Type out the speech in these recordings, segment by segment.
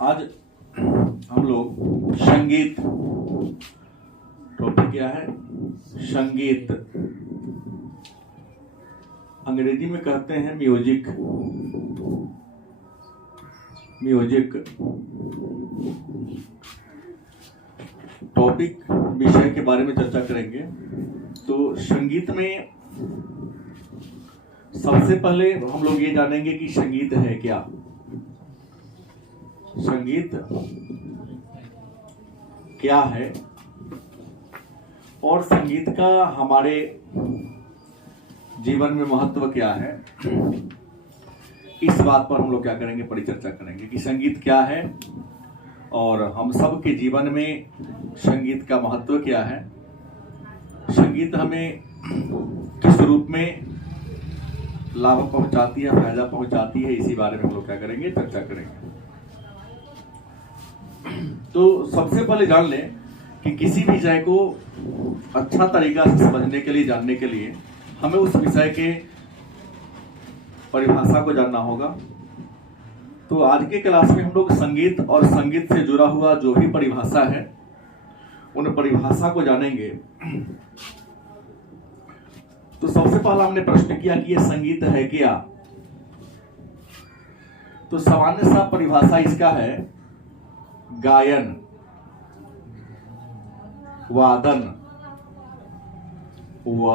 आज हम लोग संगीत, टॉपिक क्या है? संगीत। अंग्रेजी में कहते हैं म्यूजिक। म्यूजिक टॉपिक, विषय के बारे में चर्चा करेंगे। तो संगीत में सबसे पहले हम लोग ये जानेंगे कि संगीत है क्या। संगीत क्या है और संगीत का हमारे जीवन में महत्व क्या है, इस बात पर हम लोग क्या करेंगे, परिचर्चा करेंगे कि संगीत क्या है और हम सब के जीवन में संगीत का महत्व क्या है। संगीत हमें किस रूप में लाभ पहुंचाती है, फायदा पहुंचाती है, इसी बारे में हम लोग क्या करेंगे, चर्चा करेंगे। तो सबसे पहले जान लें कि किसी विषय को अच्छा तरीका से समझने के लिए, जानने के लिए हमें उस विषय के परिभाषा को जानना होगा। तो आज के क्लास में हम लोग संगीत और संगीत से जुड़ा हुआ जो भी परिभाषा है उन परिभाषा को जानेंगे। तो सबसे पहला हमने प्रश्न किया कि ये संगीत है क्या। तो सामान्य सा परिभाषा इसका है गायन, वादन व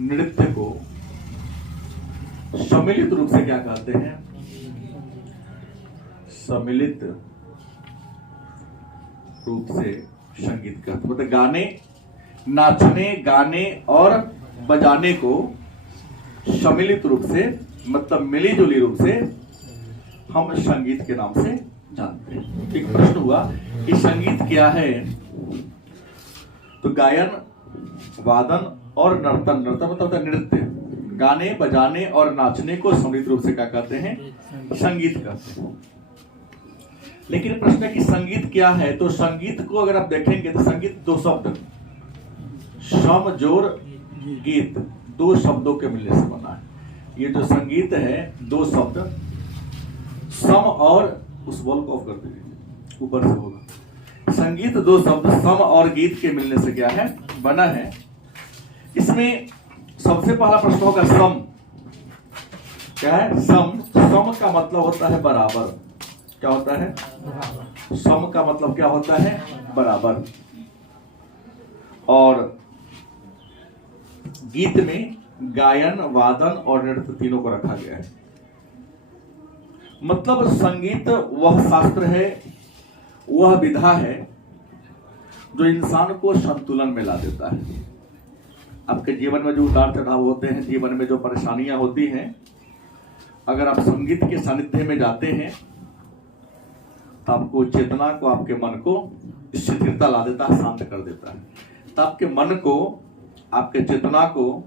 नृत्य को सम्मिलित रूप से क्या कहते हैं, सम्मिलित रूप से संगीत कहते हैं। मतलब गाने, नाचने, गाने और बजाने को सम्मिलित रूप से, मतलब मिली जुली रूप से हम संगीत के नाम से जानते हैं। एक प्रश्न हुआ कि संगीत क्या है। तो गायन, वादन और नर्तन, नर्तन मतलब नृत्य, गाने, बजाने और नाचने को सम्मिलित रूप से क्या कहते हैं, संगीत कहते हैं। लेकिन प्रश्न है कि संगीत क्या है। तो संगीत को अगर आप देखेंगे तो संगीत दो शब्द, सम जोर गीत, दो शब्दों के मिलने से बना है। ये जो संगीत है दो शब्द, सम और, उस बॉल को ऑफ कर दीजिए, ऊपर से होगा। संगीत दो शब्द सम और गीत के मिलने से क्या है, बना है। इसमें सबसे पहला प्रश्न होगा सम। क्या है? सम। सम का मतलब होता है बराबर। क्या होता है? सम का मतलब क्या होता है? बराबर। और गीत में गायन, वादन और नृत्य तीनों को रखा गया है। मतलब संगीत वह शास्त्र है, वह विधा है जो इंसान को संतुलन में ला देता है। आपके जीवन में जो उतार चढ़ाव होते हैं, जीवन में जो परेशानियां होती हैं, अगर आप संगीत के सानिध्य में जाते हैं तो आपको चेतना को, आपके मन को स्थिरता ला देता है, शांत कर देता है। तो आपके मन को, आपके चेतना को,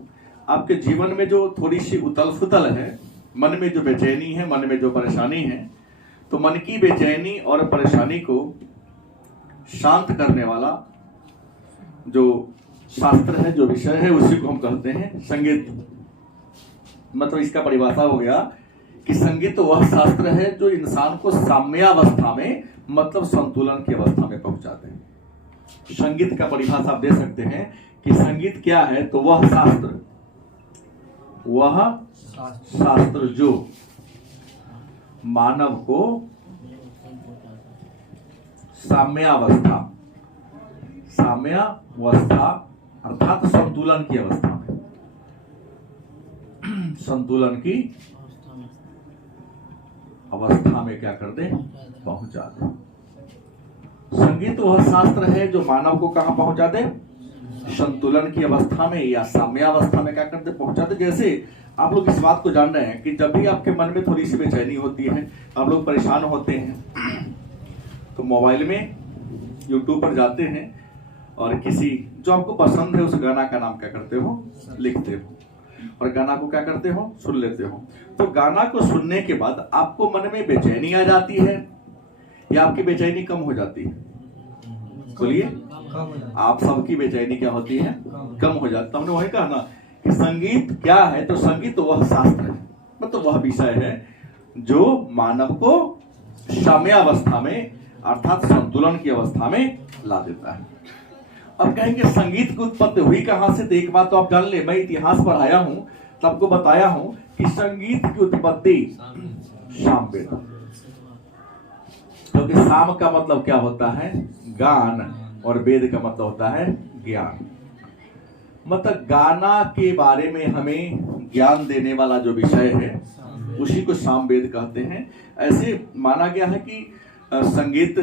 आपके जीवन में जो थोड़ी सी उथल फुथल है, मन में जो बेचैनी है, मन में जो परेशानी है, तो मन की बेचैनी और परेशानी को शांत करने वाला जो शास्त्र है, जो विषय है, उसी को हम कहते हैं संगीत। मतलब इसका परिभाषा हो गया कि संगीत वह शास्त्र है जो इंसान को साम्यावस्था में, मतलब संतुलन की अवस्था में पहुंचाते हैं। संगीत का परिभाषा आप दे सकते हैं कि संगीत क्या है। तो वह शास्त्र, वह शास्त्र जो मानव को साम्यावस्था, साम्यावस्था अर्थात संतुलन की अवस्था में, संतुलन की अवस्था में क्या कर दे, पहुंचा दे। संगीत वह शास्त्र है जो मानव को कहां पहुंचा दे, संतुलन की अवस्था में या साम्यावस्था में क्या कर दे, पहुंचा दे। जैसे आप लोग इस बात को जान रहे हैं कि जब भी आपके मन में थोड़ी सी बेचैनी होती है, आप लोग परेशान होते हैं, तो मोबाइल में यूट्यूब पर जाते हैं और किसी जो आपको पसंद है उस गाना का नाम क्या करते हो, लिखते हो, और गाना को क्या करते हो, सुन लेते हो। तो गाना को सुनने के बाद आपको मन में बेचैनी आ जाती है या आपकी बेचैनी कम हो जाती है? बोलिए, आप सबकी बेचैनी क्या होती है, कम हो जाती है। हमने वही कहा ना कि संगीत क्या है। तो संगीत वह शास्त्र है मतलब वह विषय है जो मानव को साम्यावस्था में अर्थात संतुलन की अवस्था में ला देता है। अब कहेंगे संगीत की उत्पत्ति हुई कहां से? तो एक बात तो आप जान ले, मैं इतिहास पढ़ाया हूं तो आपको बताया हूं कि संगीत की उत्पत्ति सामवेद, क्योंकि साम का मतलब क्या होता है? गान, और वेद का मतलब होता है ज्ञान। मतलब गाना के बारे में हमें ज्ञान देने वाला जो विषय है उसी को सामवेद कहते हैं। ऐसे माना गया है कि संगीत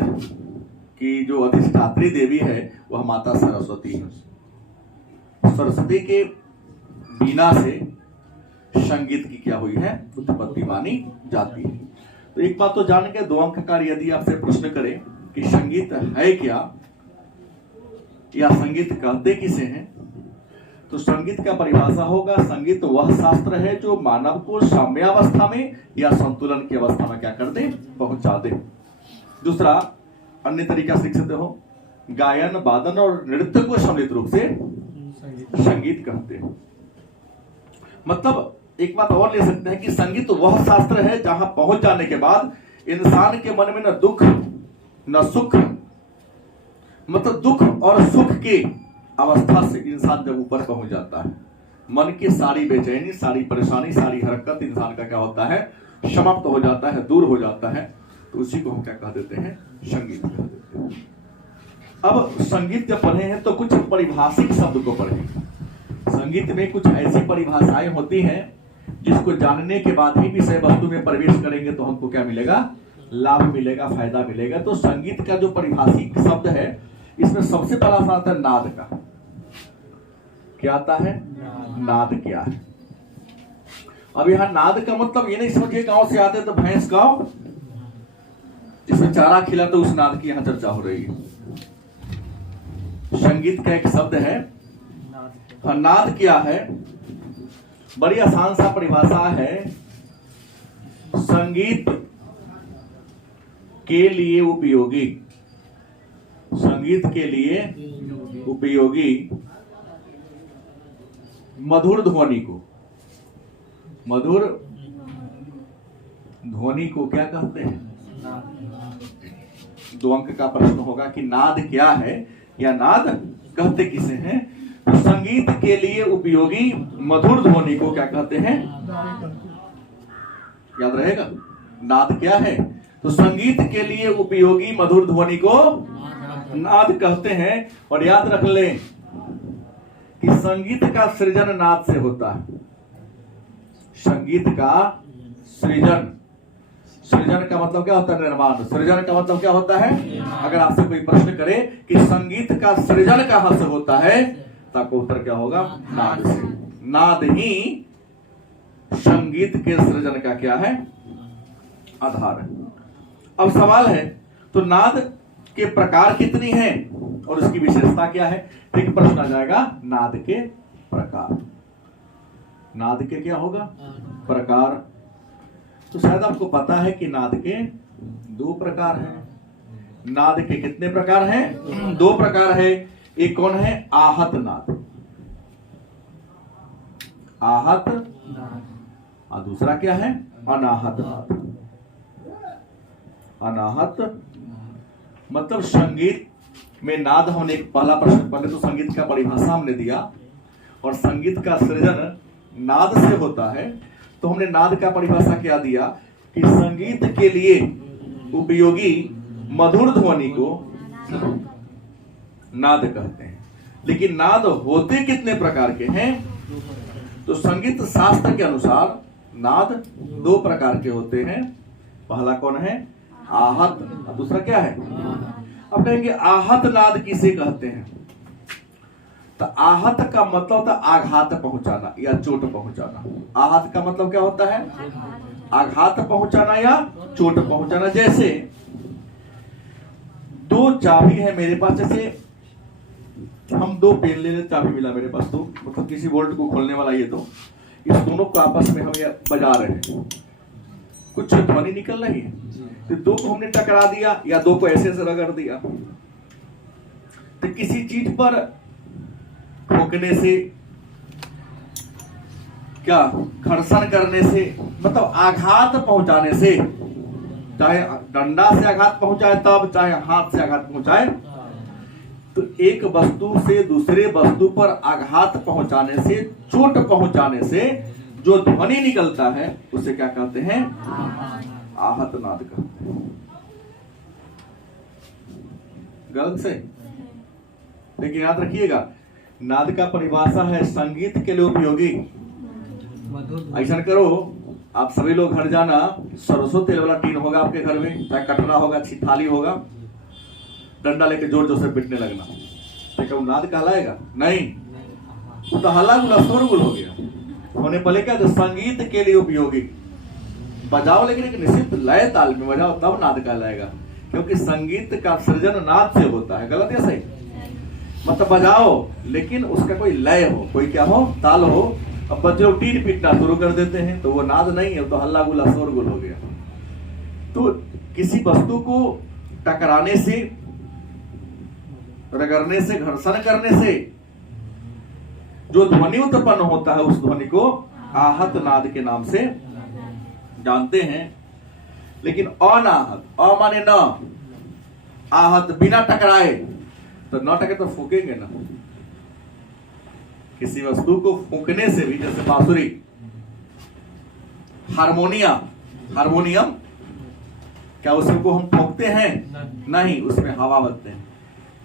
की जो अधिष्ठात्री देवी है वह माता सरस्वती है। सरस्वती के बीना से संगीत की क्या हुई है? उत्पत्ति मानी जाती है। तो एक बात तो जान के, 2 अंक का यदि आपसे प्रश्न करें कि संगीत है क्या या संगीत कहते किसे हैं, तो संगीत का परिभाषा होगा, संगीत वह शास्त्र है जो मानव को साम्यावस्था में या संतुलन की अवस्था में क्या कर दे? पहुंचा दे। दूसरा अन्य तरीका सीख सकते हो, गायन, वादन और नृत्य को सम्मिलित रूप से संगीत कहते हैं। मतलब एक बात और ले सकते हैं कि संगीत वह शास्त्र है जहां पहुंच जाने के बाद इंसान के मन में न दुख न सुख, मतलब दुख और सुख की अवस्था से इंसान जब ऊपर पहुंच जाता है, मन की सारी बेचैनी, सारी परेशानी, सारी हरकत इंसान का क्या होता है? समाप्त हो जाता है, दूर हो जाता है, तो उसी को हम क्या कह देते हैं? संगीत कह देते हैं। अब संगीत जब पढ़े हैं तो कुछ परिभाषिक शब्द को पढ़े। संगीत में कुछ ऐसी परिभाषाएं होती हैं जिसको जानने के बाद ही विषय वस्तु में प्रवेश करेंगे तो हमको क्या मिलेगा? लाभ मिलेगा, फायदा मिलेगा। तो संगीत का जो परिभाषिक शब्द है, इसमें सबसे पहला आता है नाद का। क्या आता है? नाद क्या है? अब यहां नाद का मतलब ये नहीं समझिए गांव से आते तो भैंस गांव जिसमें चारा खिला, तो उस नाद की यहां चर्चा हो रही है। संगीत का एक शब्द है नाद। क्या है? बड़ी आसान सा परिभाषा है, संगीत के लिए उपयोगी, संगीत के लिए उपयोगी मधुर ध्वनि को, मधुर ध्वनि को क्या कहते हैं? 2 अंक का प्रश्न होगा कि नाद क्या है या नाद कहते किसे हैं? तो संगीत के लिए उपयोगी मधुर ध्वनि को क्या कहते हैं? याद रहेगा, नाद क्या है? तो संगीत के लिए उपयोगी मधुर ध्वनि को नाद कहते हैं। और याद रख लें कि संगीत का सृजन नाद से होता है। संगीत का सृजन, सृजन का मतलब क्या होता है? निर्माण। सृजन का मतलब क्या होता है? अगर आपसे कोई प्रश्न करे कि संगीत का सृजन कहां से होता है, तो आपका उत्तर क्या होगा? नाद से। नाद ही संगीत के सृजन का क्या है? आधार है। अब सवाल है, तो नाद के प्रकार कितनी हैं और उसकी विशेषता क्या है? एक प्रश्न आ जाएगा, नाद के प्रकार। नाद के क्या होगा? प्रकार। तो शायद आपको पता है कि नाद के 2 प्रकार हैं। नाद के कितने प्रकार हैं? 2 प्रकार है। एक कौन है? आहत नाद, आहत, और दूसरा क्या है? अनाहत नाद। अनाहत मतलब संगीत में नाद होने, पहला प्रश्न, पहले तो संगीत का परिभाषा हमने दिया और संगीत का सृजन नाद से होता है। तो हमने नाद का परिभाषा क्या दिया कि संगीत के लिए उपयोगी मधुर ध्वनि को नाद कहते हैं। लेकिन नाद होते कितने प्रकार के हैं? तो संगीत शास्त्र के अनुसार नाद 2 प्रकार के होते हैं। पहला कौन है? आहत, और दूसरा क्या है? अब कहेंगे आहत नाद किसे कहते हैं? तो आहत का मतलब होता है आघात पहुंचाना या चोट पहुंचाना। आहत का मतलब क्या होता है? आघात पहुंचाना या चोट पहुंचाना। जैसे 2 चाबी है मेरे पास, जैसे हम 2 पेन ले ले, चाबी मिला मेरे पास, तो मतलब किसी बोल्ट को खोलने वाला ये, तो इस दोनों को आपस में हम ये बजा रहे हैं, कुछ ध्वनि निकल रही है। तो 2 को हमने टकरा दिया या 2 को ऐसे से रगड़ दिया, तो किसी चीज पर ठोकने से क्या घर्षण करने से, मतलब आघात पहुंचाने से, चाहे डंडा से आघात पहुंचाए तब, चाहे हाथ से आघात पहुंचाए, तो एक वस्तु से दूसरे वस्तु पर आघात पहुंचाने से, चोट पहुंचाने से जो ध्वनि निकलता है उसे क्या कहते हैं? आहत नाद कहते हैं। गलत से, लेकिन याद रखिएगा नाद का परिभाषा है संगीत के लिए उपयोगी। ऐसा करो, आप सभी लोग घर जाना, सरसों तेल वाला टीन होगा आपके घर में, चाहे कटरा होगा, छिथाली होगा, डंडा लेके जोर जोर से पीटने लगना, तो क्या नाद कहलाएगा? नहीं, तो हल्ला गुला शोरगुल हो गया। होने पहले क्या, तो संगीत के लिए उपयोगी बजाओ, लेकिन एक निश्चित लय ताल में बजाओ, तब नाद कहलाएगा, क्योंकि संगीत का सृजन नाद से होता है। गलत या सही? मतलब बजाओ लेकिन उसका कोई लय हो, कोई क्या हो, ताल हो। अब बच्चे लोग टीन पीटना शुरू कर देते हैं तो वो नाद नहीं है, तो हल्ला गुला शोरगुल हो गया। तो किसी वस्तु को टकराने से, रगड़ने से, घर्षण करने से जो ध्वनि उत्पन्न होता है उस ध्वनि को आहत नाद के नाम से जानते हैं। लेकिन अनाहत, अ माने न, आहत बिना टकराए, तो न टके तो फूकेंगे ना। किसी वस्तु को फूकने से भी, जैसे बांसुरी, हारमोनियम, क्या उसको हम फूकते हैं? नहीं, उसमें हवा भरते हैं।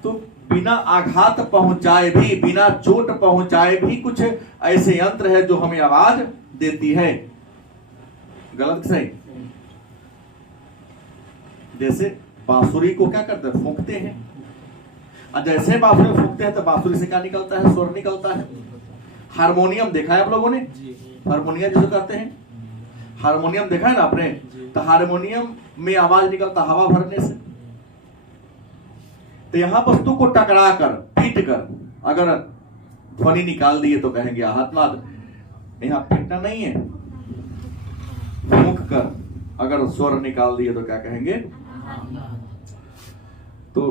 तो बिना आघात पहुंचाए भी, बिना चोट पहुंचाए भी कुछ ऐसे यंत्र है जो हमें आवाज देती है। गलत सही? जैसे बांसुरी को क्या करते हैं? फूकते हैं। और जैसे बांसुरी फूकते हैं तो बांसुरी से क्या निकलता है? स्वर निकलता है। हारमोनियम देखा है आप लोगों ने? हारमोनियम जिसे कहते हैं, हारमोनियम देखा है ना आपने? तो हारमोनियम में आवाज निकलता हवा भरने से। तो यहां वस्तु को टकरा कर, पीट कर अगर ध्वनि निकाल दिए तो कहेंगे आहत नाद। यहां पीटना नहीं है, फूंक कर अगर स्वर निकाल दिए तो क्या कहेंगे? तो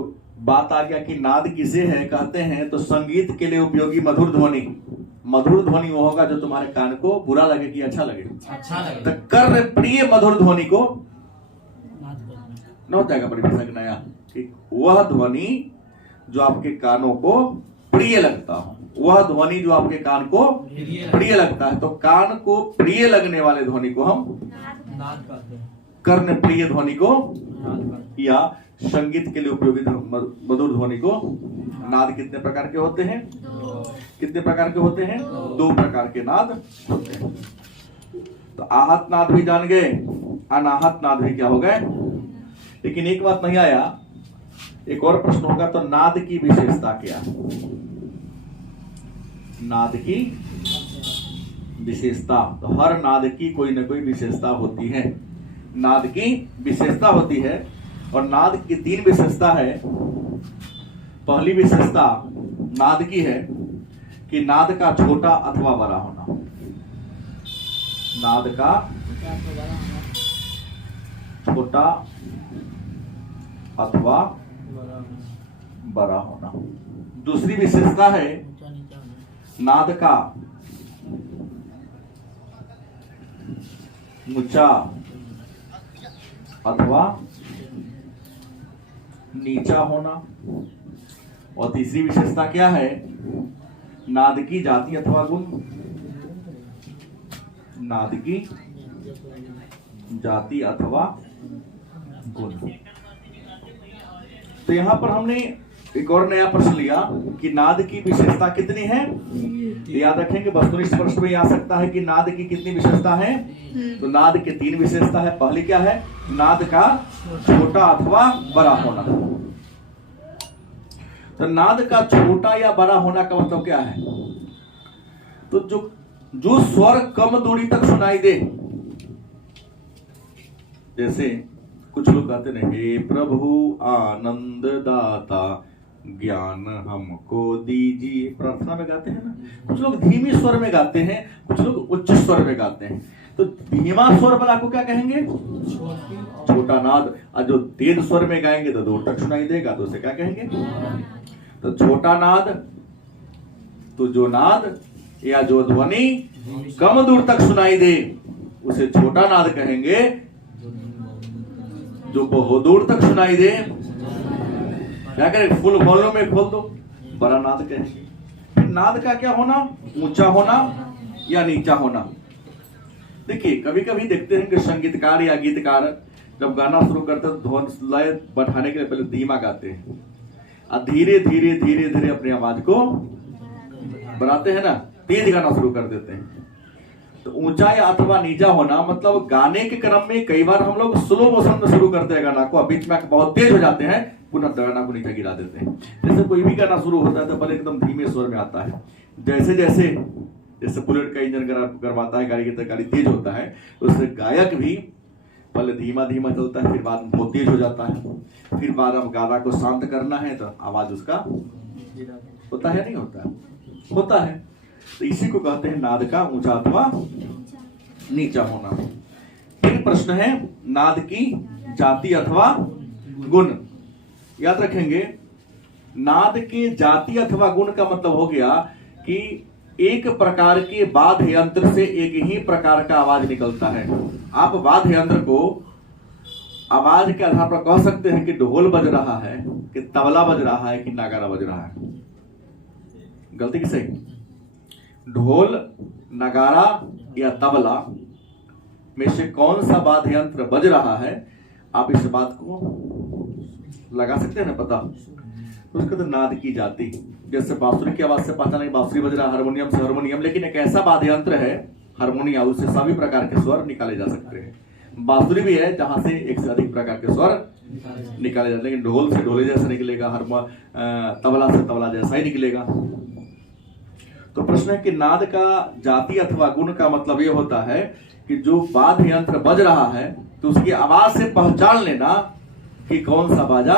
बात आ गया कि नाद किसे है कहते हैं, तो संगीत के लिए उपयोगी मधुर ध्वनि। मधुर ध्वनि वो होगा जो तुम्हारे कान को बुरा लगे कि अच्छा लगे? अच्छा लगे। तो कर प्रिय मधुर ध्वनि को न हो जाएगा परिभाषा का नया, वह ध्वनि जो आपके कानों को प्रिय लगता हो, वह ध्वनि जो आपके कान को प्रिय लगता है। तो कान को प्रिय लगने वाले ध्वनि को हम नाद कहते हैं। कर्ण प्रिय ध्वनि को या संगीत के लिए उपयोगी मधुर ध्वनि को नाद कितने प्रकार के होते हैं? कितने प्रकार के होते हैं? 2 प्रकार के नाद होते हैं। तो आहत नाद भी जान गए, अनाहत नाद भी क्या हो गए। लेकिन एक बात नहीं आया, एक और प्रश्न होगा, तो नाद की विशेषता क्या है? नाद की विशेषता, तो हर नाद की कोई ना कोई विशेषता होती है। नाद की विशेषता होती है, और नाद की 3 विशेषता है। पहली विशेषता नाद की है कि नाद का छोटा अथवा बड़ा होना। नाद का छोटा अथवा बड़ा होना। दूसरी विशेषता है नाद का ऊंचा अथवा नीचा होना। और तीसरी विशेषता क्या है? नाद की जाति अथवा गुण। नाद की जाति अथवा गुण। तो यहां पर हमने एक और नया प्रश्न लिया कि नाद की विशेषता कितनी है। याद रखेंगे, वस्तुनिष्ठ प्रश्न में आ सकता है कि नाद की कितनी विशेषता है। तो नाद के 3 विशेषता है। पहली क्या है? नाद का छोटा अथवा बड़ा होना। तो नाद का छोटा या बड़ा होना का मतलब क्या है? तो जो स्वर कम दूरी तक सुनाई दे, जैसे कुछ लोग कहते हैं, हे प्रभु आनंद दाता ज्ञान हमको दीजिए, प्रार्थना में गाते हैं ना। कुछ लोग धीमी स्वर में गाते हैं, कुछ लोग उच्च स्वर में गाते हैं। तो धीमा स्वर वाला को क्या कहेंगे? छोटा नाद। और जो तेज स्वर में गाएंगे तो दूर तक सुनाई देगा, तो उसे क्या कहेंगे? तो छोटा नाद। तो जो नाद या जो ध्वनि कम दूर तक सुनाई दे उसे छोटा नाद कहेंगे, जो बहुत दूर तक सुनाई दे क्या करें, फुल वॉल्यूम में खोल दो, बड़ा नाद कहेंगे। नाद का क्या होना, ऊंचा होना या नीचा होना। देखिए कभी कभी देखते हैं कि संगीतकार या गीतकार जब गाना शुरू करते हैं तो ध्वनि लय बढ़ाने के लिए पहले धीमा गाते हैं और धीरे धीरे धीरे धीरे अपनी आवाज को बढ़ाते हैं ना, तेज गाना शुरू कर देते हैं। तो ऊंचा या अथवा नीचा होना मतलब गाने के क्रम में कई बार हम लोग स्लो मोशन में शुरू करते हैं गाना को, बीच में बहुत तेज हो जाते हैं, पुनः गाना को नीचे गिरा देते हैं। जैसे कोई भी गाना शुरू होता है तो पहले एकदम धीमे स्वर में आता है, जैसे जैसे जैसे बुलेट का इंजन गरमाता है, गाड़ी की गाड़ी तेज होता है, उससे गायक भी पहले धीमा धीमा चलता है, फिर बाद में बहुत तेज हो जाता है, फिर बाद में गाना को शांत करना है तो आवाज उसका होता है, नहीं होता है, होता है। तो इसी को कहते हैं नाद का ऊंचा अथवा नीचा होना। फिर प्रश्न है नाद की जाति अथवा गुण। याद रखेंगे नाद के जाति अथवा गुण का मतलब हो गया कि एक प्रकार के वाद्य यंत्र से एक ही प्रकार का आवाज निकलता है। आप वाद्य यंत्र को आवाज के आधार पर कह सकते हैं कि ढोल बज रहा है, कि तबला बज रहा है, कि नगारा बज रहा है। गलती किसे, ढोल, नगारा या तबला में से कौन सा वाद्य यंत्र बज रहा है, आप इस बात को लगा सकते हैं ना पता। तो उसका तो नाद की जाति, जैसे बांसुरी की आवाज से पता नहीं बांसुरी बज रहा, हारमोनियम से हारमोनियम, लेकिन एक ऐसा वाद्य यंत्र है हारमोनियम, उससे सभी प्रकार के स्वर निकाले जा सकते हैं। बांसुरी भी है जहां से एक से अधिक प्रकार के स्वर निकाले जाते हैं, लेकिन ढोल से ढोले जैसा निकलेगा, तबला से तबला जैसा ही निकलेगा। तो प्रश्न है कि नाद का जाति अथवा गुण का मतलब यह होता है कि जो वाद्य यंत्र बज रहा है तो उसकी आवाज से पहचान लेना कि कौन सा बाजा।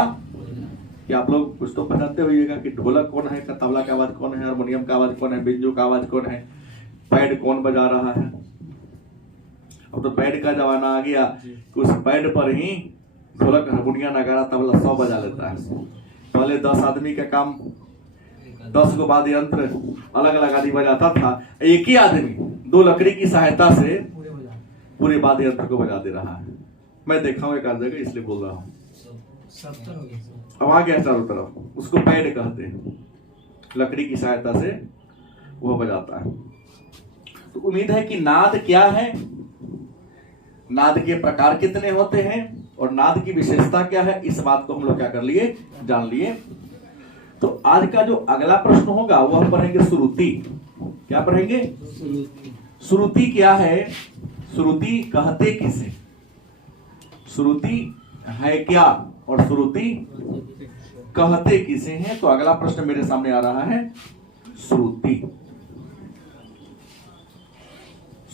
कि आप लोग कुछ तो पहचानते होइएगा कि ढोलक कौन है, तबला का आवाज कौन है, हारमोनियम का आवाज कौन है, बिंजू का आवाज कौन है, पैड कौन बजा रहा है। अब तो पैड का जमाना आ गया कि उस पैड पर ही ढोलक, हारमोनियम, नगारा, तबला सब बजा लेता है। पहले 10 आदमी का काम 10 को वाद्य यंत्र अलग अलग आदमी बजाता था, एक ही आदमी 2 लकड़ी की सहायता से पूरे वाद्य यंत्र को बजा दे रहा है। मैं देखा हूं एक आध जगह, इसलिए बोल रहा हूं। अब आ गया चारों तरफ, उसको पैड कहते हैं, लकड़ी की सहायता से वह बजाता है। तो उम्मीद है कि नाद क्या है, नाद के प्रकार कितने होते हैं और नाद की विशेषता क्या है, इस बात को हम लोग क्या कर लिए, जान लिए। तो आज का जो अगला प्रश्न होगा वह हम पढ़ेंगे श्रुति। क्या पढ़ेंगे, श्रुति क्या है, श्रुति कहते किसे, श्रुति है क्या और श्रुति कहते किसे हैं। तो अगला प्रश्न मेरे सामने आ रहा है श्रुति।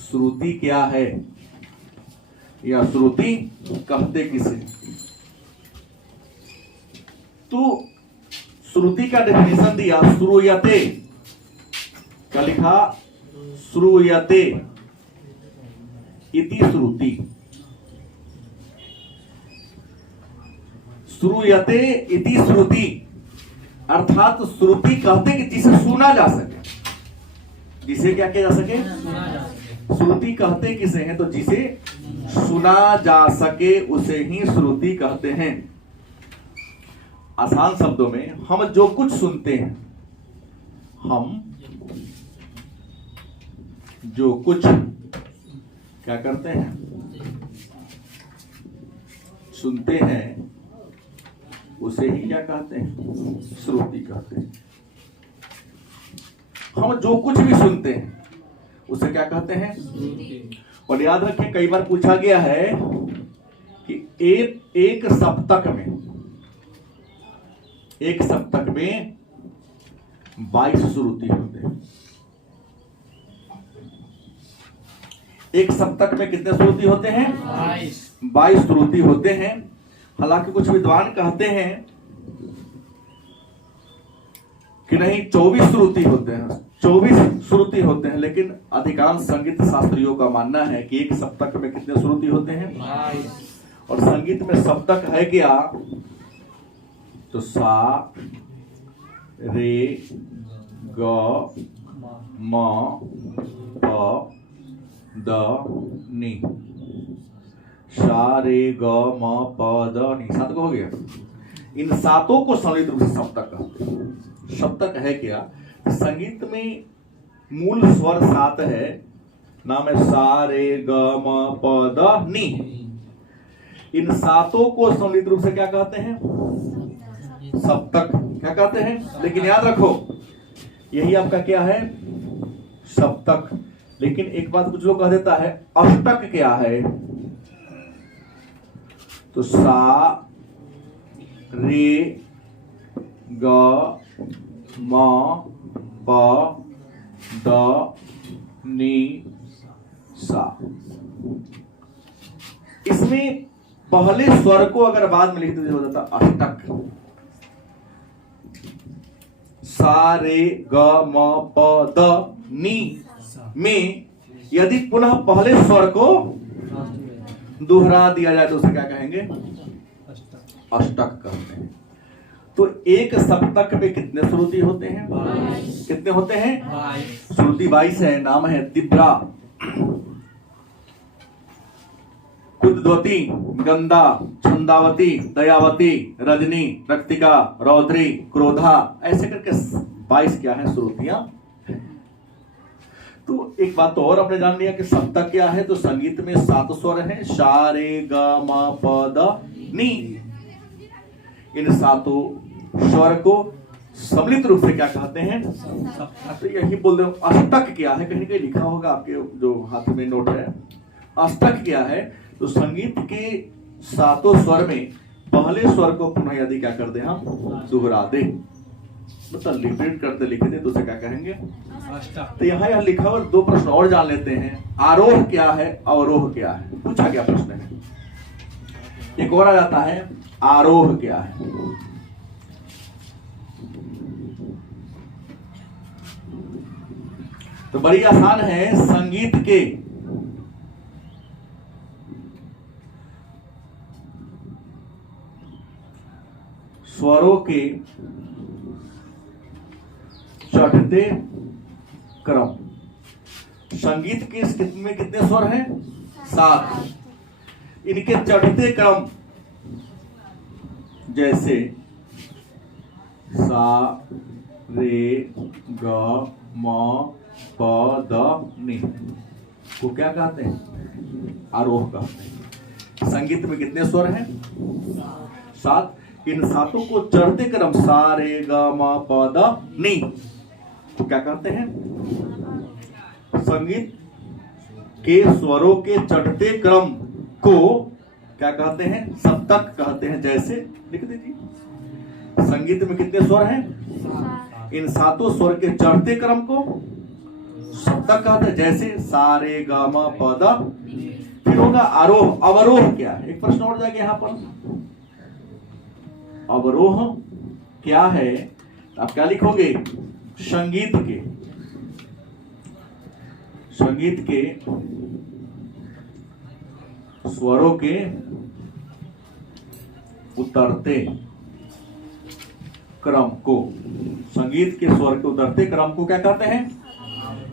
श्रुति क्या है या श्रुति कहते किसे। तो श्रुति का डेफिनेशन दिया, श्रूयते, क्या लिखा, श्रूयते इति श्रुति। श्रूयते इति श्रुति अर्थात श्रुति कहते कि जिसे सुना जा सके, जिसे क्या किया जा सके, श्रुति कहते किसे हैं, तो जिसे सुना जा सके उसे ही श्रुति कहते हैं। आसान शब्दों में हम जो कुछ सुनते हैं, हम जो कुछ क्या करते हैं, सुनते हैं, उसे ही क्या कहते हैं, श्रुति कहते हैं। हम जो कुछ भी सुनते हैं उसे क्या कहते हैं। और याद रखें कई बार पूछा गया है कि एक सप्तक में 22 श्रुति होते हैं। एक सप्तक में कितने श्रुति होते हैं, 22 श्रुति होते हैं। हालांकि कुछ विद्वान कहते हैं कि नहीं 24 श्रुति होते हैं, 24 श्रुति होते हैं, लेकिन अधिकांश संगीत शास्त्रियों का मानना है कि एक सप्तक में कितने श्रुति होते हैं, 22। और संगीत में सप्तक है क्या, तो सा, रे, ग, म प द नी, सा रे ग म प द नी, 7 को हो गया। इन 7 को सम्मिलित रूप से सप्तक कहते हैं। सप्तक है क्या? संगीत में मूल स्वर 7 है, नाम है सा रे ग म प द नी। इन 7 को सम्मिलित रूप से क्या कहते हैं? सप्तक। क्या कहते हैं? लेकिन याद रखो, यही आपका क्या है? सप्तक। लेकिन एक बात कुछ लोग कह देता है, अष्टक क्या है? तो सा रे ग म प द नी सा। इसमें पहले स्वर को अगर बाद में लिखते हो जाता अष्टक। सा रे ग म प द नी में यदि पुनः पहले स्वर को दोहरा दिया जाए तो उसे क्या कहेंगे? अष्टक कहते हैं। तो एक सप्तक में कितने श्रुति होते हैं? 22। कितने होते हैं? 22। श्रुति 22 है। नाम है तिब्रा, कुद्वती, गंधा, छंदावती, दयावती, रजनी, रक्तिका, रौद्री, क्रोधा, ऐसे करके 22 क्या है? श्रुतियां। तो एक बात तो और आपने जान लिया कि सप्तक क्या है। तो संगीत में 7 स्वर हैं, सा रे ग म प द नी। इन 7 स्वर को सम्मिलित रूप से क्या कहते हैं? तो यही बोल रहे हो। अष्टक क्या है? कहीं कहीं लिखा होगा आपके जो हाथ में नोट है। अष्टक क्या है? तो संगीत के 7 स्वर में पहले स्वर को पुनः यदि क्या कर दे, हम दोहरा दे, मतलब रिपीट करते लिखे दे, तो उसे क्या कहेंगे? अष्टक। तो यहाँ लिखा हुआ 2 प्रश्न और जान लेते हैं। आरोह क्या है? अवरोह क्या है? पूछा क्या प्रश्न है। एक और आ जाता है, आरोह क्या है? तो बड़ी आसान है। संगीत के स्वरों के चढ़ते क्रम। संगीत के में कितने स्वर हैं? 7। इनके चढ़ते क्रम जैसे सा रे ग म प द नी को क्या कहते हैं? आरोह कहते हैं। संगीत में कितने स्वर हैं? 7। इन 7 को चढ़ते क्रम सा रे ग म प द नी तो क्या कहते हैं? संगीत के स्वरों के चढ़ते क्रम को क्या कहते हैं? सप्तक कहते हैं। जैसे लिख दीजिए, संगीत में कितने स्वर हैं? इन 7 स्वर के चढ़ते क्रम को सप्तक कहते हैं। जैसे सा रे ग म प द। फिर होगा आरोह। अवरोह क्या है? एक प्रश्न और जाएगा यहां पर। अवरोह क्या है? आप क्या लिखोगे? संगीत के स्वरों के उतरते क्रम को, संगीत के स्वर के उतरते क्रम को क्या कहते हैं?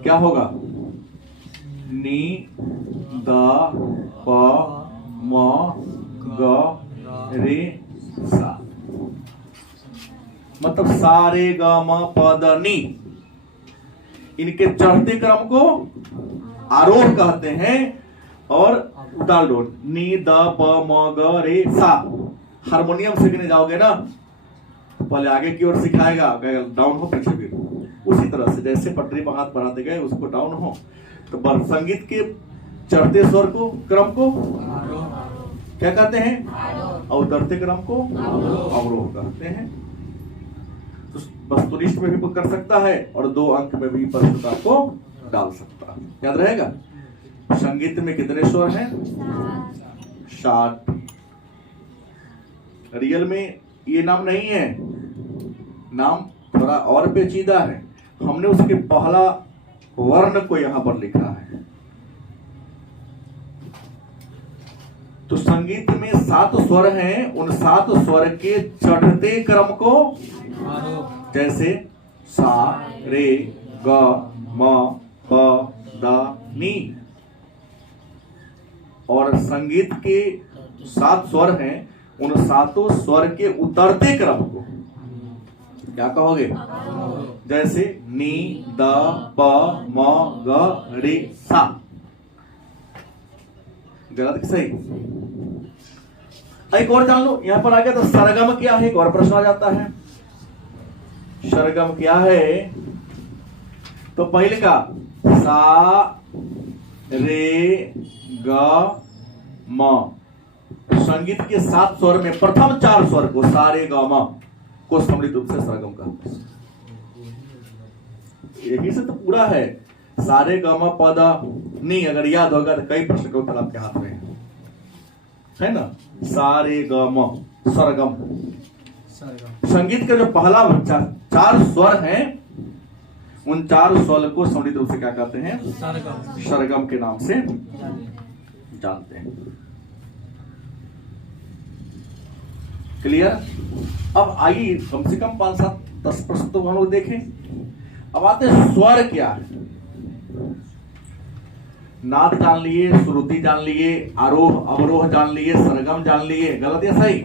क्या होगा? नी द प म ग रे सा। मतलब सा रे ग म प द नी। इनके चढ़ते क्रम को आरोह कहते हैं और उतार दो नी द प म ग रे सा। हारमोनियम सीखने जाओगे ना, पहले आगे की ओर सिखाएगा, डाउन हो, पीछे भी। उसी तरह से जैसे पटरी पर हाथ बढ़ाते गए उसको डाउन हो, तो संगीत के चढ़ते स्वर को क्रम को क्या कहते हैं? और उतरते क्रम को अवरोह कहते हैं। तो वस्तुनिष्ठ में भी कर सकता है और 2 अंक में भी प्रश्न आपको डाल सकता है। याद रहेगा। संगीत में कितने स्वर हैं? 60। रियल में ये नाम नहीं है, नाम थोड़ा और पेचीदा है। हमने उसके पहला वर्ण को यहां पर लिखा है। तो संगीत में 7 स्वर हैं, उन 7 स्वर के चढ़ते क्रम को जैसे सा रे ग म प द नी। और संगीत के 7 स्वर हैं, उन 7 स्वर के उतरते क्रम को क्या कहोगे? जैसे नी द प म ग रे सा। गलत कि सही? एक और जान लो, यहां पर आ गया तो सरगम क्या है, एक और प्रश्न आ जाता है। सरगम क्या है? तो पहले का सा रे ग म, संगीत के 7 स्वर में प्रथम 4 स्वर को सा रे ग म को सम्मिलित रूप से सरगम कहते हैं। यही से तो पूरा है। सारे ग म प द नी अगर याद होगा तो कई प्रश्न के उत्तर आपके हाथ में है ना। सारे ग म सरगम। संगीत का जो पहला 4 स्वर हैं, उन 4 स्वर को सम्मिलित रूप से क्या कहते हैं? सरगम के नाम से जानते हैं। क्लियर? अब आइए कम से कम 5-7-10 प्रश्न तो हम लोग देखें। अब आते हैं स्वर क्या है। नाद जान लिए, श्रुति जान लिए, आरोह अवरोह जान लिए, सरगम जान लिए। गलत या सही?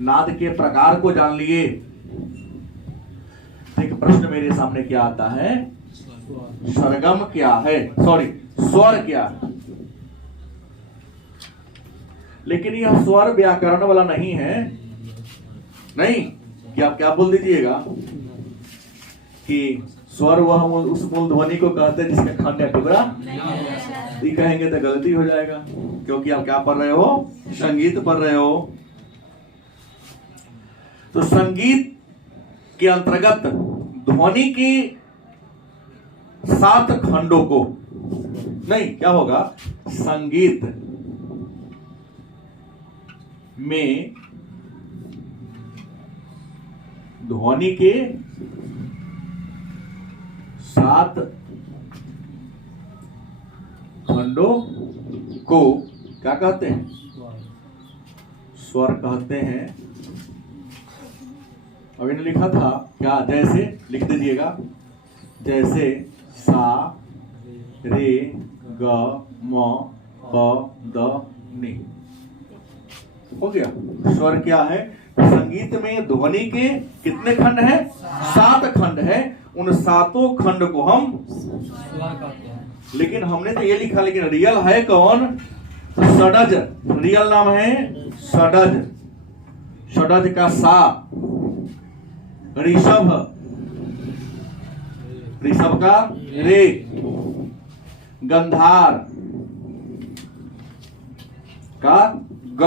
नाद के प्रकार को जान लिए। एक प्रश्न मेरे सामने क्या आता है? सरगम क्या है, सॉरी स्वर क्या है। लेकिन यह स्वर व्याकरण वाला नहीं है। नहीं कि आप क्या बोल दीजिएगा कि स्वर वह उस मूल ध्वनि को कहते हैं जिसका खंड या टुकड़ा ये कहेंगे तो गलती हो जाएगा, क्योंकि आप क्या पढ़ रहे हो? संगीत पढ़ रहे हो। तो संगीत के अंतर्गत ध्वनि की 7 खंडों को, नहीं क्या होगा, संगीत में ध्वनि के 7 खंडों को क्या कहते हैं? स्वर कहते हैं। अभी ने लिखा था क्या? जैसे लिख दीजिएगा, जैसे सा रे ग म प द नी। हो गया। स्वर क्या है? संगीत में ध्वनि के कितने खंड हैं? 7 खंड है। उन 7 खंड को हम लेकिन हमने तो ये लिखा, लेकिन रियल है कौन? षडज। रियल नाम है षडज। षडज का सा, ऋषभ, ऋषभ का रे, गंधार का ग,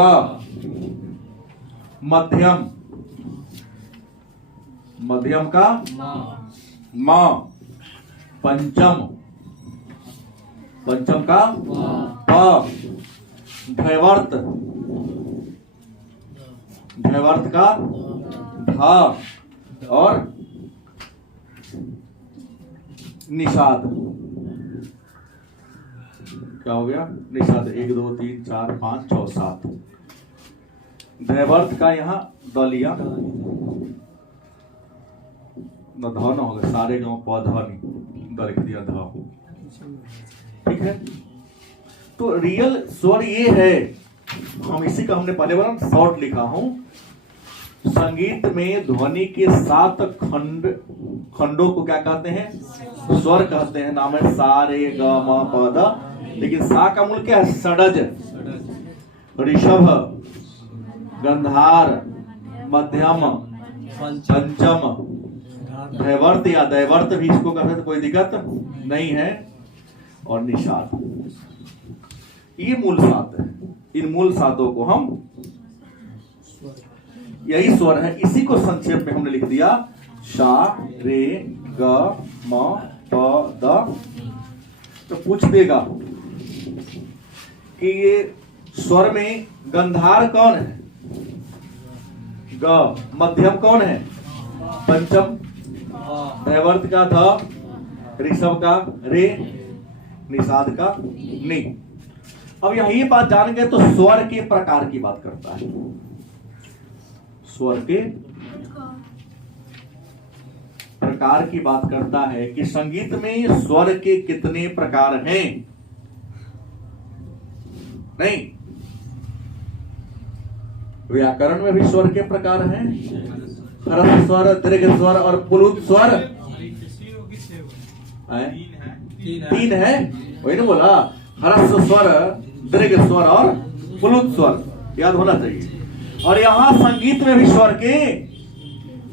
मध्यम, मध्यम का म, पंचम, पंचम का प, धैवर्त, धैवर्त का ध, और निषाद। क्या हो गया? निषाद 1 2 3 4 5 6 7। धैवर्त का यहाँ द लिया, न ध न होगा, सारे गांव प ध नहीं, द लिख दिया ध। ठीक है। तो रियल स्वर ये है, हम इसी का हमने पहले बार शॉर्ट लिखा हूं। संगीत में ध्वनि के 7 खंडों को क्या कहते हैं? स्वर कहते हैं। नाम है सा रे ग म प द। लेकिन सा का मूल क्या है? षडज, ऋषभ, गंधार, मध्यम, पंचम, धैवर्त या दैवर्त भी इसको कहते हैं, कोई दिक्कत नहीं है, और निषाद। ये मूल 7 है। इन मूल 7 को हम, यही स्वर है, इसी को संक्षेप में हमने लिख दिया सा रे ग म प द। तो पूछ देगा कि ये स्वर में गंधार कौन है? ग। मध्यम कौन है? पंचम। धैवर्त का ध, ऋषभ का रे, निषाद का नि। अब यही बात जान गए तो स्वर के प्रकार की बात करता है। स्वर के प्रकार की बात करता है कि संगीत में स्वर के कितने प्रकार हैं। नहीं, व्याकरण में भी स्वर के प्रकार हैं। ह्रस्व स्वर, दीर्घ स्वर और पुलुत स्वर तीन है। वही ना बोला, ह्रस्व स्वर, दीर्घ स्वर और पुलुत स्वर, याद होना चाहिए। और यहां संगीत में भी स्वर के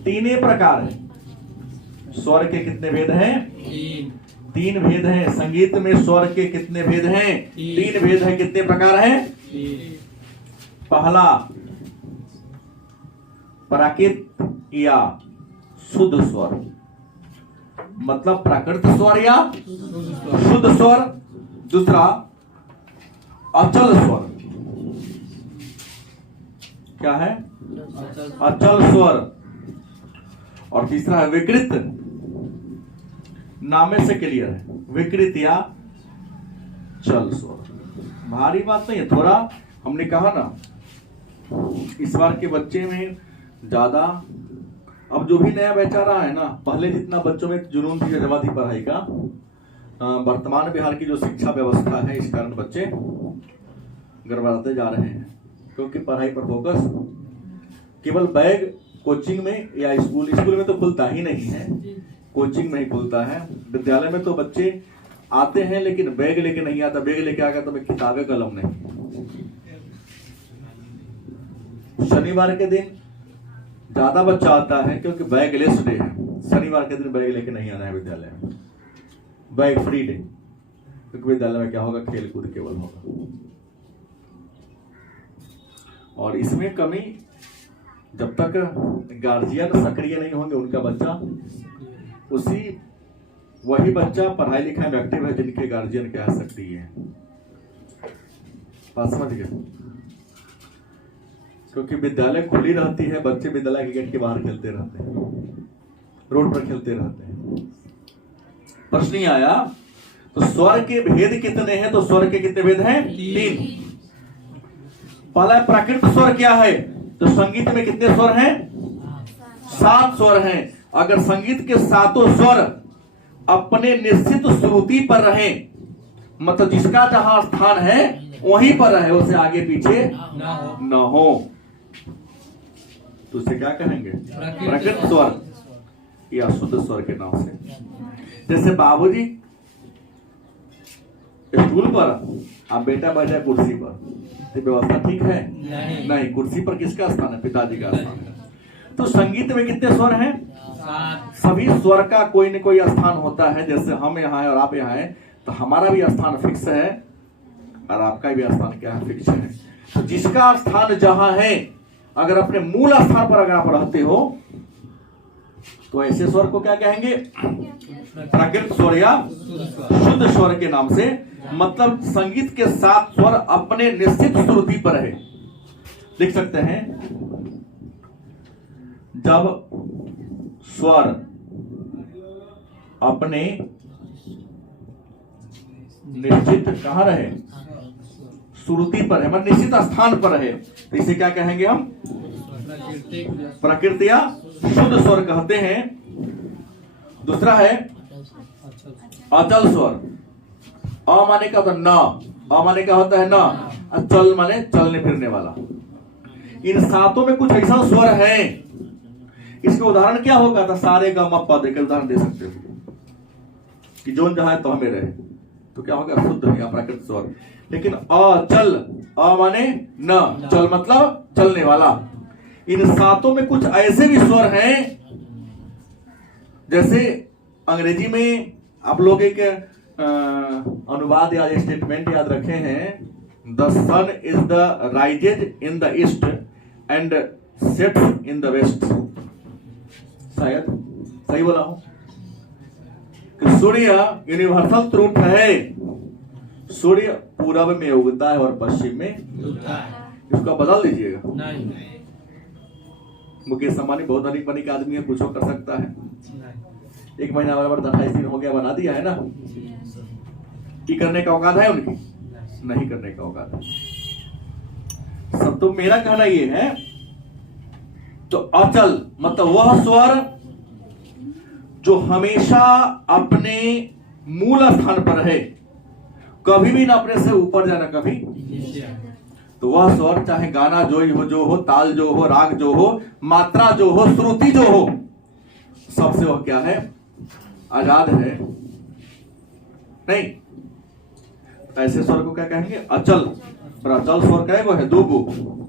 तीन प्रकार हैं। स्वर के कितने भेद हैं? तीन भेद हैं। संगीत में स्वर के कितने भेद हैं? तीन भेद हैं। कितने प्रकार हैं? पहला, प्राकृत या शुद्ध स्वर, मतलब प्राकृत स्वर या शुद्ध स्वर। दूसरा, अचल स्वर। क्या है? अचल स्वर। और तीसरा है विकृत। नामे से क्लियर है, विकृत या चल स्वर। भारी बात नहीं है, थोड़ा हमने कहा ना, इस बार के बच्चे में ज्यादा, अब जो भी नया बैच आ रहा है ना, पहले जितना बच्चों में जुनून थी, जज्बा थी पढ़ाई का, वर्तमान बिहार की जो शिक्षा व्यवस्था है, इस कारण बच्चे गड़बड़ाते जा रहे हैं। क्योंकि पढ़ाई पर फोकस केवल बैग कोचिंग में या स्कूल में तो खुलता ही नहीं है, कोचिंग में ही खुलता है। विद्यालय में तो बच्चे आते हैं लेकिन बैग लेके नहीं आता। बैग लेके आ गया तो मैं किताबें कलम नहीं। शनिवार के दिन ज्यादा बच्चा आता है क्योंकि बैग लेस डे है। शनिवार के दिन बैग लेके नहीं आना है विद्यालय में, बैग फ्री डे, क्योंकि विद्यालय में क्या होगा, खेल कूद केवल होगा। और इसमें कमी, जब तक गार्जियन सक्रिय नहीं होंगे उनका बच्चा, वही बच्चा पढ़ाई लिखाई में एक्टिव है जिनके गार्जियन की आसक्ति है। बात समझ गए? क्योंकि विद्यालय खुली रहती है, बच्चे विद्यालय के गेट के बाहर खेलते रहते हैं, रोड पर खेलते रहते हैं। प्रश्न ही आया तो स्वर के भेद कितने हैं? तो स्वर के कितने भेद हैं? तीन। पहला प्राकृत स्वर क्या है? तो संगीत में कितने स्वर हैं? 7 स्वर हैं। अगर संगीत के सातों स्वर अपने निश्चित श्रुति पर रहे, मतलब जिसका जहां स्थान है वहीं पर रहे, उसे आगे पीछे न हो, तो उसे क्या कहेंगे? प्राकृत स्वर या शुद्ध स्वर के नाम से। जैसे बाबूजी स्कूल पर, आप बेटा बैठा कुर्सी पर, तो व्यवस्था ठीक है? नहीं। कुर्सी पर किसका स्थान है? पिताजी का स्थान है। तो संगीत में कितने स्वर हैं? सभी स्वर का कोई न कोई स्थान होता है। जैसे हम यहाँ हैं और आप यहाँ हैं, तो हमारा भी स्थान फिक्स है और आपका भी स्थान क्या है? फिक्स है। तो जिसका स्थान जहां है, अगर अपने मूल स्थान पर अगर आप रहते हो तो ऐसे स्वर को क्या कहेंगे? प्राकृत स्वर या शुद्ध स्वर के नाम से। मतलब संगीत के 7 स्वर अपने निश्चित श्रुति पर है। लिख सकते हैं, जब स्वर अपने निश्चित कहां रहे? श्रुति पर है, मतलब निश्चित स्थान पर रहे, तो इसे क्या कहेंगे हम? प्राकृत या शुद्ध स्वर कहते हैं। दूसरा है अचल स्वर। अ माने का होता है न, अ माने का होता है न, चल माने चलने फिरने वाला। इन 7 में कुछ ऐसा स्वर है, इसका उदाहरण क्या होगा? तो सारे ग म प के उदाहरण दे सकते हो कि जोन जहां है तो हमें रहे, तो क्या होगा? शुद्ध या प्राकृत स्वर। लेकिन अचल, अ माने न, चल मतलब चलने वाला। इन 7 में कुछ ऐसे भी स्वर हैं, जैसे अंग्रेजी में आप लोग एक अनुवाद या स्टेटमेंट याद रखे हैं, the sun is the rises in the east and sets in the west. शायद सही बोला हूं कि सूर्य यूनिवर्सल ट्रूथ है, सूर्य पूरब में उगता है और पश्चिम में डूबता है। इसको बदल दीजिएगा। मुकेश अंबानी बहुत धनिक बनी का आदमी है, कुछ कर सकता है। 1 महीना बराबर 28 दिन हो गया, बना दिया है ना। कि करने का औकात है उनकी? नहीं करने का औकात है सब। तो मेरा कहना ये है, तो अचल मतलब वह स्वर जो हमेशा अपने मूल स्थान पर है, कभी भी ना अपने से ऊपर जाना कभी, तो वह स्वर चाहे गाना जो हो, ताल जो हो, राग जो हो, मात्रा जो हो, श्रुति जो हो, सबसे वह क्या है, आजाद है। नहीं, ऐसे स्वर को क्या कहेंगे, अचल। और अचल स्वर क्या है, वो है दो गो।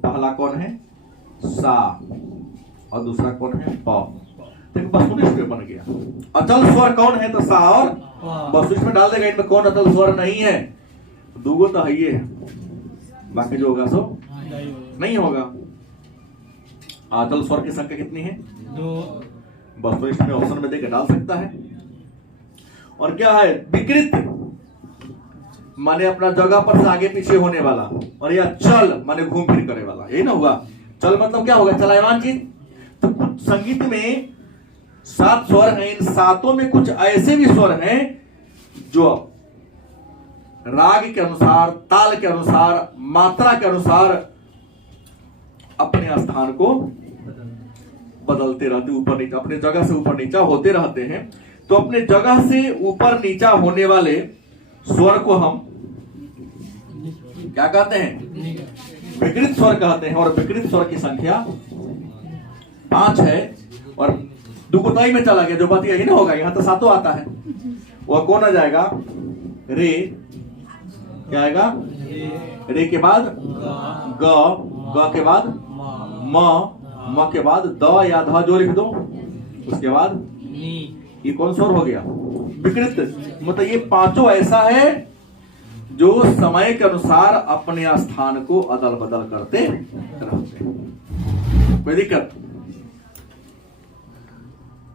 पहला कौन है, सा, और दूसरा कौन है, प। देखो वस्तुनिष्ठ में बन गया। अचल स्वर कौन है, तो सा और वस्तुनिष्ठ में डाल देगा। इनमें कौन अचल स्वर नहीं है, दूगो तो है ये है, बाकी जो होगा सो नहीं होगा। अचल स्वर की संख्या कितनी है, दो। वस्तुनिष्ठ में ऑप्शन में देकर डाल सकता है। और क्या है, विकृत माने अपना जगह पर से आगे पीछे होने वाला, और यह चल माने घूम फिर करे वाला, यही ना हुआ। चल मतलब क्या होगा, चलायमान चीज। तो कुछ संगीत में 7 स्वर हैं, इन 7 में कुछ ऐसे भी स्वर हैं जो राग के अनुसार, ताल के अनुसार, मात्रा के अनुसार अपने स्थान को बदलते रहते, ऊपर नीचे, अपने जगह से ऊपर नीचा होते रहते हैं। तो अपने जगह से ऊपर नीचा होने वाले स्वर को हम क्या कहते हैं, विकृत स्वर कहते हैं। और विकृत स्वर की संख्या 5 है, और दुगुताई में चला गया, जो बात यही ना होगा, यहां तो 7 आता है। वह कौन आ जाएगा, रे, क्या आएगा, रे के बाद ग के बाद म के बाद द या ध जो लिख दो, उसके बाद ये कौन स्वर हो गया, विकृत। मतलब ये पांचों ऐसा है जो समय के अनुसार अपने स्थान को अदल बदल करते रहते हैं। कोई दिक्कत